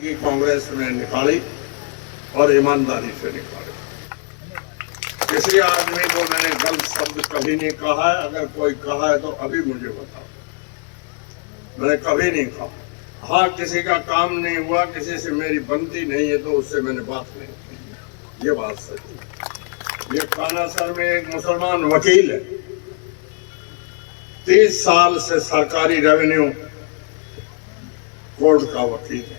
जिंदगी कांग्रेस में निकाली और ईमानदारी से निकाली। किसी आदमी को मैंने गलत शब्द कभी नहीं कहा है। अगर कोई कहा है तो अभी मुझे बताओ, मैंने कभी नहीं कहा। हाँ, किसी का काम नहीं हुआ, किसी से मेरी बनती नहीं है तो उससे मैंने बात नहीं की, ये बात सही है। ये कानासर में एक मुसलमान वकील है, 30 साल से सरकारी रेवेन्यू कोर्ट का वकील है।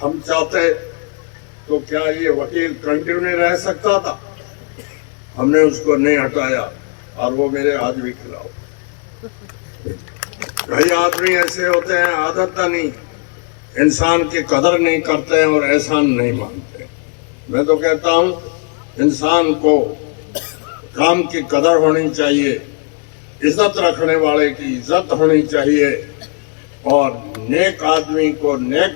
हम चाहते तो क्या ये वकील कंटिन्यू रह सकता था? हमने उसको नहीं हटाया और वो मेरे आज भी खिलाफ। कई आदमी ऐसे होते हैं, आदत नहीं, इंसान की कदर नहीं करते हैं और एहसान नहीं मानते। मैं तो कहता हूं इंसान को काम की कदर होनी चाहिए, इज्जत रखने वाले की इज्जत होनी चाहिए और नेक आदमी को नेक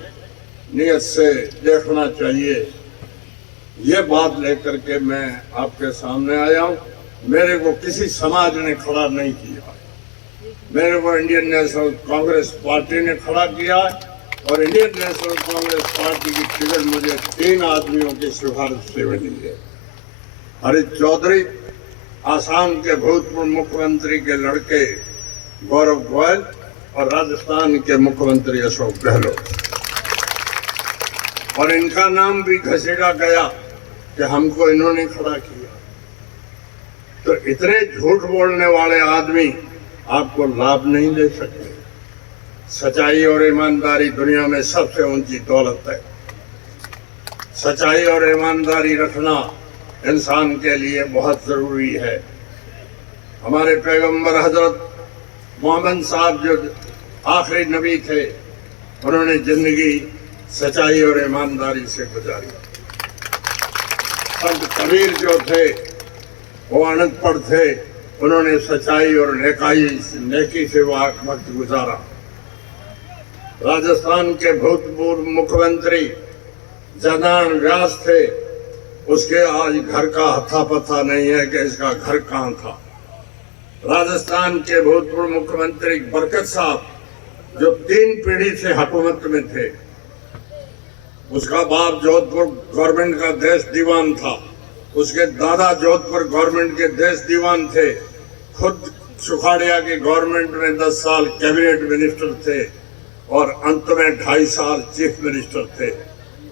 नियत से देखना चाहिए। ये बात लेकर के मैं आपके सामने आया हूं। मेरे को किसी समाज ने खड़ा नहीं किया, मेरे को इंडियन नेशनल कांग्रेस पार्टी ने खड़ा किया और इंडियन नेशनल कांग्रेस पार्टी की टिकट मुझे 3 आदमियों की सिफारिश से मिली है। हरीश चौधरी, आसाम के भूतपूर्व मुख्यमंत्री के लड़के गौरव गोयल और राजस्थान के मुख्यमंत्री अशोक गहलोत। और इनका नाम भी घसीटा गया कि हमको इन्होंने खड़ा किया। तो इतने झूठ बोलने वाले आदमी आपको लाभ नहीं दे सकते। सच्चाई और ईमानदारी दुनिया में सबसे ऊंची दौलत है। सच्चाई और ईमानदारी रखना इंसान के लिए बहुत जरूरी है। हमारे पैगंबर हजरत मोहम्मद साहब जो आखिरी नबी थे, उन्होंने जिंदगी सच्चाई और ईमानदारी से गुजारी। संत कबीर जो थे वो अनपढ़ थे, उन्होंने सच्चाई और नेकी से वक्त गुजारा। राजस्थान के भूतपूर्व मुख्यमंत्री जनार्दन व्यास थे, उसके आज घर का हथा पता नहीं है कि इसका घर कहाँ था। राजस्थान के भूतपूर्व मुख्यमंत्री बरकत साहब जो 3 पीढ़ी से हुकूमत में थे, उसका बाप जोधपुर गवर्नमेंट का देश दीवान था, उसके दादा जोधपुर गवर्नमेंट के देश दीवान थे, खुद सुखाड़िया की गवर्नमेंट में 10 साल कैबिनेट मिनिस्टर थे और अंत में 2.5 साल चीफ मिनिस्टर थे।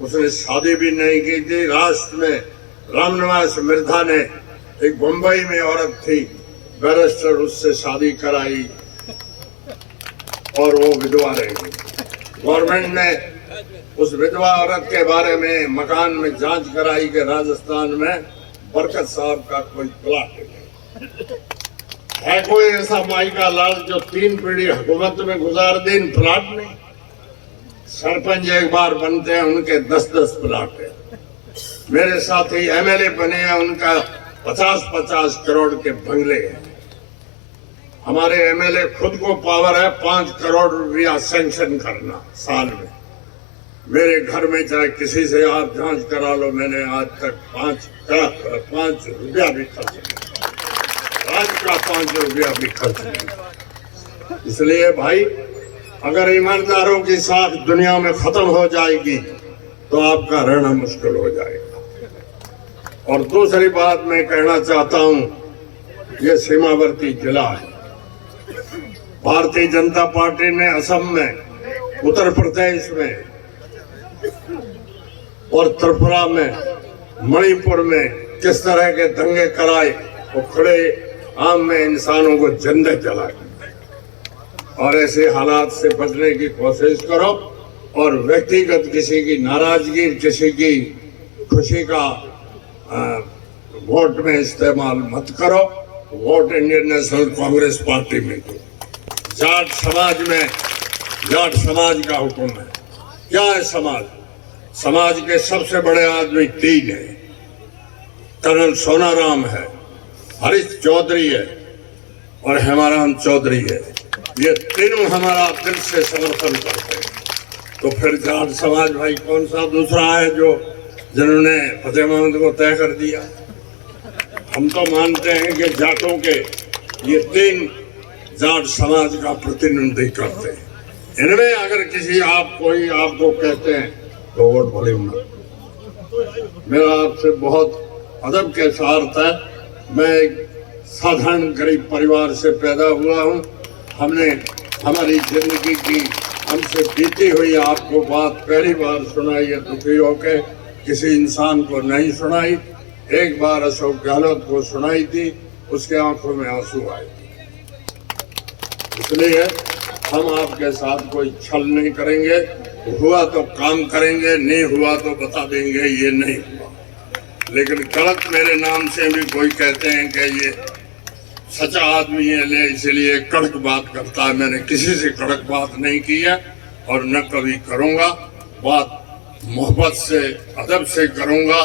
उसने शादी भी नहीं की थी। राष्ट्र में रामनिवास मिर्धा ने, एक मुंबई में औरत थी, बैरिस्टर, उससे शादी कराई और वो विधवा रह गई। गवर्नमेंट ने उस विधवा औरत के बारे में मकान में जांच कराई कि राजस्थान में बरकत साहब का कोई प्लाट है। कोई ऐसा माई का लाल जो 3 पीढ़ी हुकूमत में गुजार दिन प्लाट नहीं? सरपंच एक बार बनते हैं, उनके 10-10 प्लाट है। मेरे साथी एमएलए बने हैं, उनका 50-50 करोड़ के बंगले हैं। हमारे एमएलए खुद को पावर है 5 करोड़ रुपया सैंक्शन करना साल में। मेरे घर में चाहे किसी से आप जांच करा लो, मैंने आज तक 5 रुपया भी खर्च नहीं, आज का 5 रुपया भी खर्च नहीं। इसलिए भाई, अगर ईमानदारों की साख दुनिया में खत्म हो जाएगी तो आपका रहना मुश्किल हो जाएगा। और दूसरी बात मैं कहना चाहता हूं, ये सीमावर्ती जिला है। भारतीय जनता पार्टी ने असम में, उत्तर प्रदेश में और त्रिपुरा में, मणिपुर में किस तरह के दंगे कराए, वो खड़े आम में इंसानों को जिंदा जलाए। और ऐसे हालात से बचने की कोशिश करो और व्यक्तिगत किसी की नाराजगी, किसी की खुशी का वोट में इस्तेमाल मत करो। Vote Indian national Congress party में दो। जाट समाज में, जाट समाज का हुक्म है। क्या है समाज? समाज के सबसे बड़े आदमी 3 है। कर्नल सोनाराम है, हरीश चौधरी है और हेमाराम चौधरी है। ये तीनों हमारा दिल से समर्थन करते हैं। तो फिर जाट समाज भाई कौन सा दूसरा है जो जिन्होंने फतेह मोहम्मद को तय कर दिया? हम तो मानते हैं कि जाटों के ये 3 जाट समाज का प्रतिनिधि करते हैं। इनमें अगर किसी कोई आपको कहते हैं तो वोट भले ना। मेरा आपसे बहुत अदब के साथ है। मैं एक साधारण गरीब परिवार से पैदा हुआ हूँ। हमने हमारी जिंदगी की हमसे बीती हुई आपको बात पहली बार सुनाई है, दुखी होकर किसी इंसान को नहीं सुनाई। एक बार अशोक गहलोत को सुनाई थी, उसके आंखों में आंसू आए। इसलिए हम आपके साथ कोई छल नहीं करेंगे। हुआ तो काम करेंगे, नहीं हुआ तो बता देंगे ये नहीं हुआ। लेकिन गलत मेरे नाम से भी कोई कहते हैं कि ये सच्चा आदमी है, ले इसलिए कड़क बात करता है। मैंने किसी से कड़क बात नहीं की है और न कभी करूंगा। बात मोहब्बत से, अदब से करूंगा।